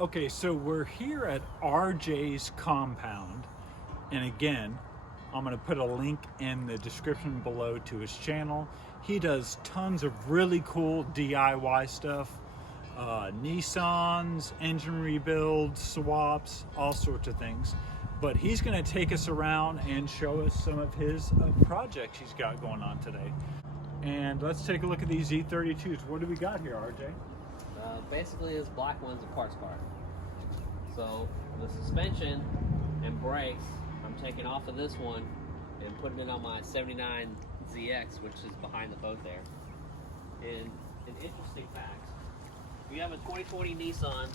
Okay, so we're here at RJ's compound, and again, I'm going to put a link in the description below to his channel. He does tons of really cool DIY stuff, Nissans, engine rebuilds, swaps, all sorts of things. But he's going to take us around and show us some of his projects he's got going on today. And let's take a look at these Z32s. What do we got here, RJ? Basically, this black one's a parts car. So the suspension and brakes, I'm taking off of this one and putting it on my 79 ZX, which is behind the boat there. And an interesting fact, if you have a 2020 Nissan,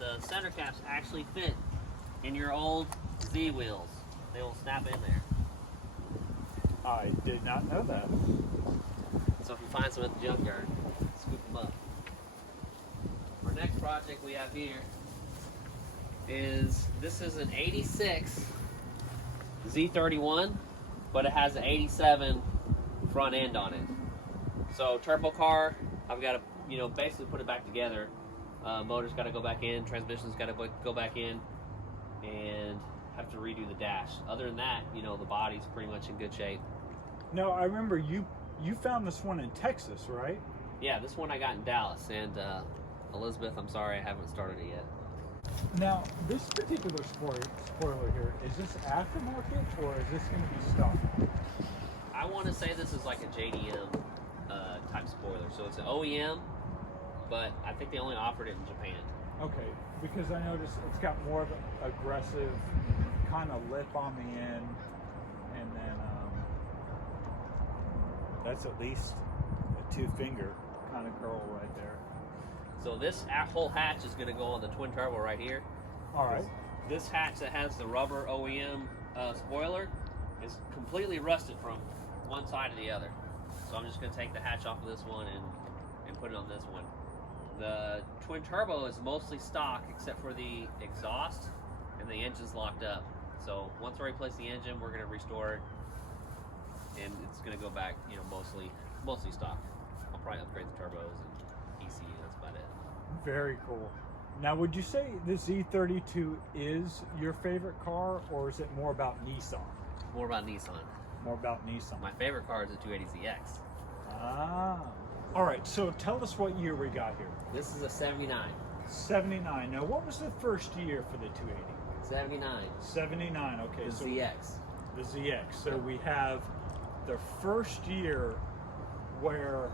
the center caps actually fit in your old Z wheels. They will snap in there. I did not know that. So if you find some at the junkyard, scoop them up. Our next project we have here is, this is an 86 Z31, but it has an 87 front end on it. So turbo car, I've got to, basically put it back together. Motor's got to go back in, transmission's got to go back in, and have to redo the dash. Other than that, the body's pretty much in good shape. No, I remember you found this one in Texas, right? Yeah, this one I got in Dallas, and Elizabeth, I'm sorry I haven't started it yet. Now, this particular spoiler here, is this aftermarket or is this going to be stock? I want to say this is like a JDM type spoiler. So it's an OEM, but I think they only offered it in Japan. Okay, because I noticed it's got more of an aggressive kind of lip on the end, and then that's at least a 2-finger kind of curl right there. So this whole hatch is going to go on the twin turbo right here. All right. This hatch that has the rubber OEM spoiler is completely rusted from one side to the other. So I'm just going to take the hatch off of this one and put it on this one. The twin turbo is mostly stock except for the exhaust, and the engine's locked up. So once I replace the engine, we're going to restore it, and it's going to go back, mostly stock. I'll probably upgrade the turbos and ECU. That's about it. Very cool. Now, would you say the Z32 is your favorite car, or is it more about Nissan? More about Nissan. More about Nissan. My favorite car is the 280ZX. Ah. All right, so tell us what year we got here. This is a 79. 79. Now, what was the first year for the 280? 79. 79, okay. The ZX. The ZX. So we have the first year where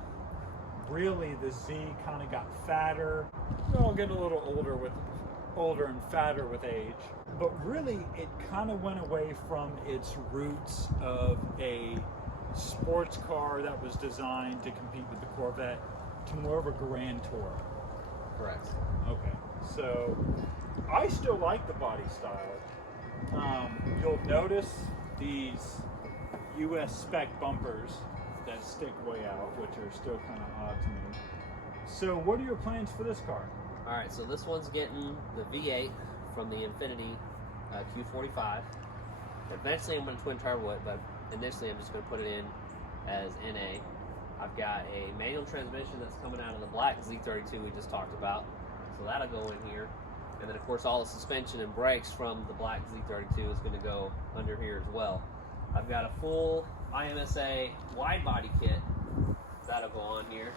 really the Z kind of got fatter. It'll get a little older and fatter with age. But really, it kind of went away from its roots of a sports car that was designed to compete with the Corvette to more of a Grand Tourer. Correct. Okay, so I still like the body style. You'll notice these US spec bumpers that stick way out, which are still kind of odd to me. So what are your plans for this car? All right, so this one's getting the V8 from the Infiniti Q45. Eventually I'm going to twin turbo it, but initially I'm just going to put it in as NA. I've got a manual transmission that's coming out of the black Z32 we just talked about, so that'll go in here. And then of course all the suspension and brakes from the black Z32 is going to go under here as well. I've got a full IMSA wide body kit that'll go on here,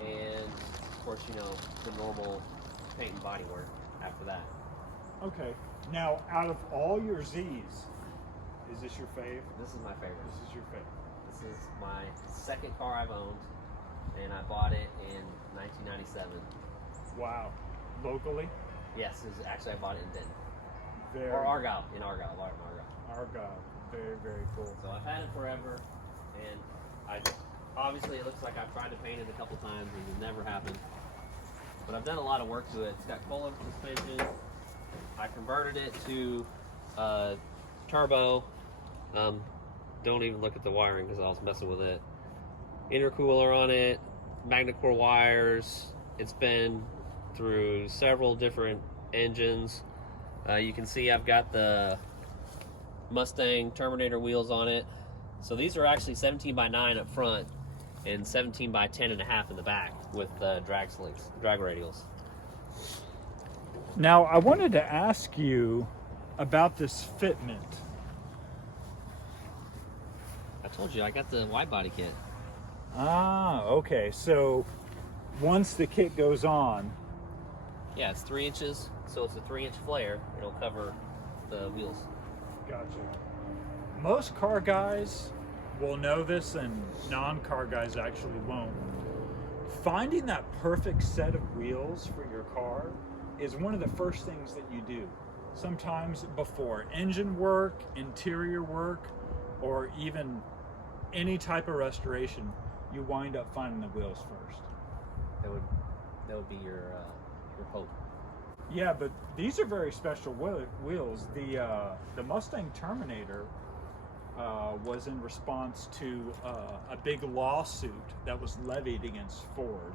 and of course the normal paint and body work after that. Okay, now out of all your Z's, is this your fave? This is my favorite. This is your favorite. This is my second car I've owned, and I bought it in 1997. Wow. Locally? Yes, actually I bought it in Denton. Very. Or Argyle, in Argyle, I bought it in Argyle. Argyle. Very, very cool. So I've had it forever, and obviously it looks like I've tried to paint it a couple times and it never happened. But I've done a lot of work to it. It's got coilover suspension. I converted it to turbo. Don't even look at the wiring because I was messing with it. Intercooler on it, magnet core wires. It's been through several different engines. You can see I've got the Mustang Terminator wheels on it. So these are actually 17 by 9 up front and 17 by 10 and a half in the back with drag slings, drag radials. Now, I wanted to ask you about this fitment. I told you I got the wide body kit. Ah, okay. So once the kit goes on, Yeah, it's 3 inches, so it's a 3-inch flare. It'll cover the wheels. gotcha. Most car guys will know this, and non-car guys actually won't. Finding that perfect set of wheels for your car is one of the first things that you do. Sometimes before engine work, interior work, or even any type of restoration, you wind up finding the wheels first. That would be your hope. Yeah, but these are very special wheels. The Mustang Terminator was in response to a big lawsuit that was levied against Ford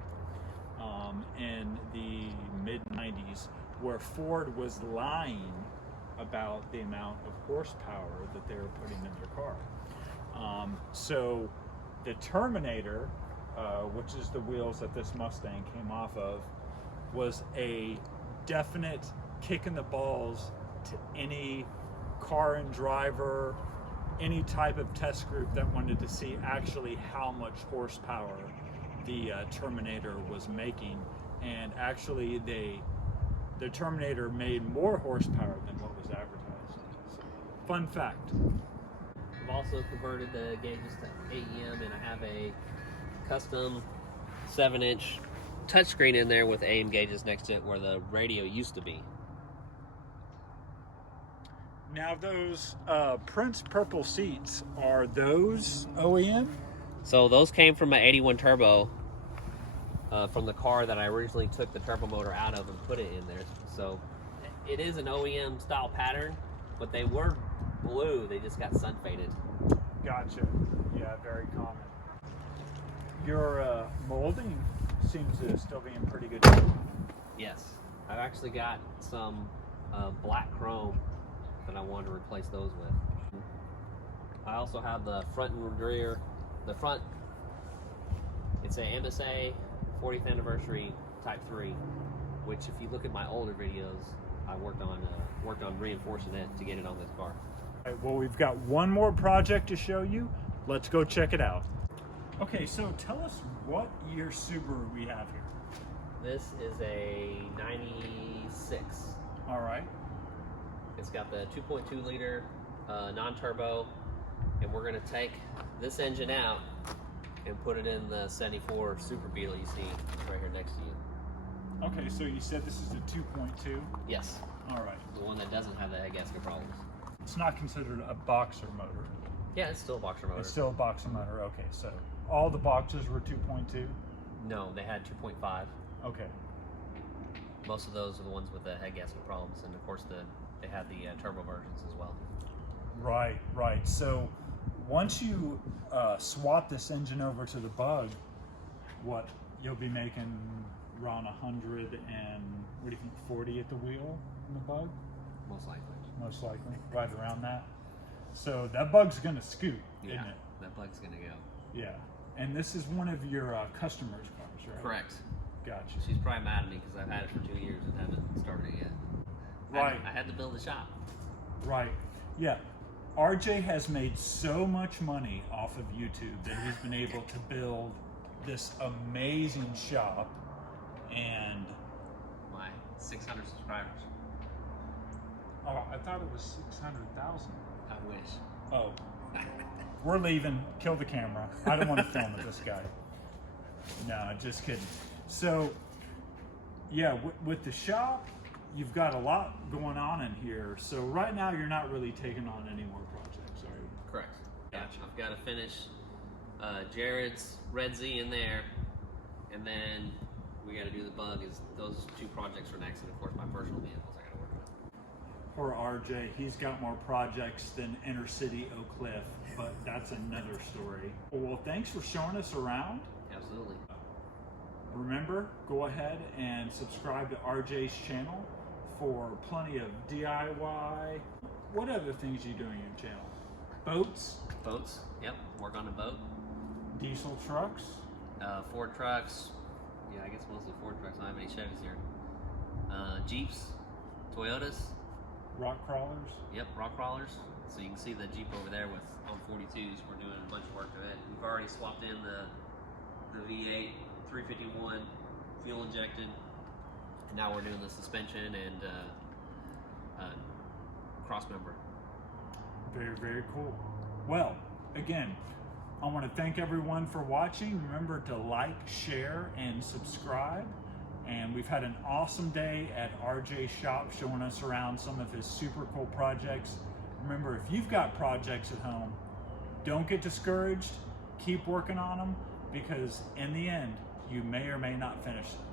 in the mid-90s, where Ford was lying about the amount of horsepower that they were putting in their car. So the Terminator, which is the wheels that this Mustang came off of, was a definite kick in the balls to any car and driver, any type of test group that wanted to see actually how much horsepower the Terminator was making. And actually the Terminator made more horsepower than what was advertised. So, fun fact. I've also converted the gauges to AEM, and I have a custom 7-inch touchscreen in there with AM gauges next to it where the radio used to be. Now those Prince purple seats, are those OEM? So those came from my 81 Turbo from the car that I originally took the turbo motor out of and put it in there. So it is an OEM style pattern, but they were blue. They just got sun faded. Gotcha. Yeah, very common. Your molding seems to still be in pretty good shape. Yes. I've actually got some black chrome that I wanted to replace those with. I also have the front and rear. The front, it's a MSA 40th anniversary Type 3, which if you look at my older videos, I worked on reinforcing it to get it on this car. All right, well, we've got one more project to show you. Let's go check it out. Okay, so tell us what year Subaru we have here. This is a 96. All right. It's got the 2.2 liter non-turbo, and we're gonna take this engine out and put it in the 74 Super Beetle you see right here next to you. Okay, so you said this is a 2.2? Yes. All right. The one that doesn't have the head gasket problems. It's not considered a boxer motor. Yeah, it's still a boxer motor. It's still a boxer motor. Okay, so all the boxes were 2.2? No, they had 2.5. Okay. Most of those are the ones with the head gasket problems, and of course they had the turbo versions as well. Right, right. So once you swap this engine over to the Bug, what you'll be making around 100 and what do you think, 40 at the wheel in the Bug? Most likely. Most likely, right around that. So that Bug's gonna scoot, Yeah, isn't it? that Bug's gonna go. Yeah. And this is one of your customers' cars, right? Correct. Gotcha. She's probably mad at me because I've had it for 2 years and haven't started it yet. Right. I had to build a shop. Right. Yeah. RJ has made so much money off of YouTube that he's been able to build this amazing shop, and My 600 subscribers. oh, I thought it was 600,000. I wish. Oh, we're leaving. Kill the camera. I don't want to film with this guy. No, just kidding. So, yeah, with the shop, you've got a lot going on in here. So right now, you're not really taking on any more projects, are you? Correct. Yeah, I've got to finish Jared's Red Z in there, and then we got to do the Bug. Is those 2 projects for next, and of course my personal vehicles I got to work on. Poor RJ, he's got more projects than Inner City Oak Cliff, but that's another story. Well, thanks for showing us around. Absolutely. Remember, go ahead and subscribe to RJ's channel for plenty of DIY. What other things you do on your channel? Boats? Boats. Yep. Work on a boat. Diesel trucks? Ford trucks. Yeah, I guess mostly Ford trucks. I don't have any Chevys here. Jeeps. Toyotas. Rock crawlers. Yep, rock crawlers. So you can see the Jeep over there with on 42s. We're doing a bunch of work to it. We've already swapped in the V8 351 fuel injected, and now we're doing the suspension and cross member. Very, very cool. Well, again, I want to thank everyone for watching. Remember to like, share, and subscribe. And we've had an awesome day at RJ's shop showing us around some of his super cool projects. Remember, if you've got projects at home, don't get discouraged. Keep working on them, because in the end, you may or may not finish them.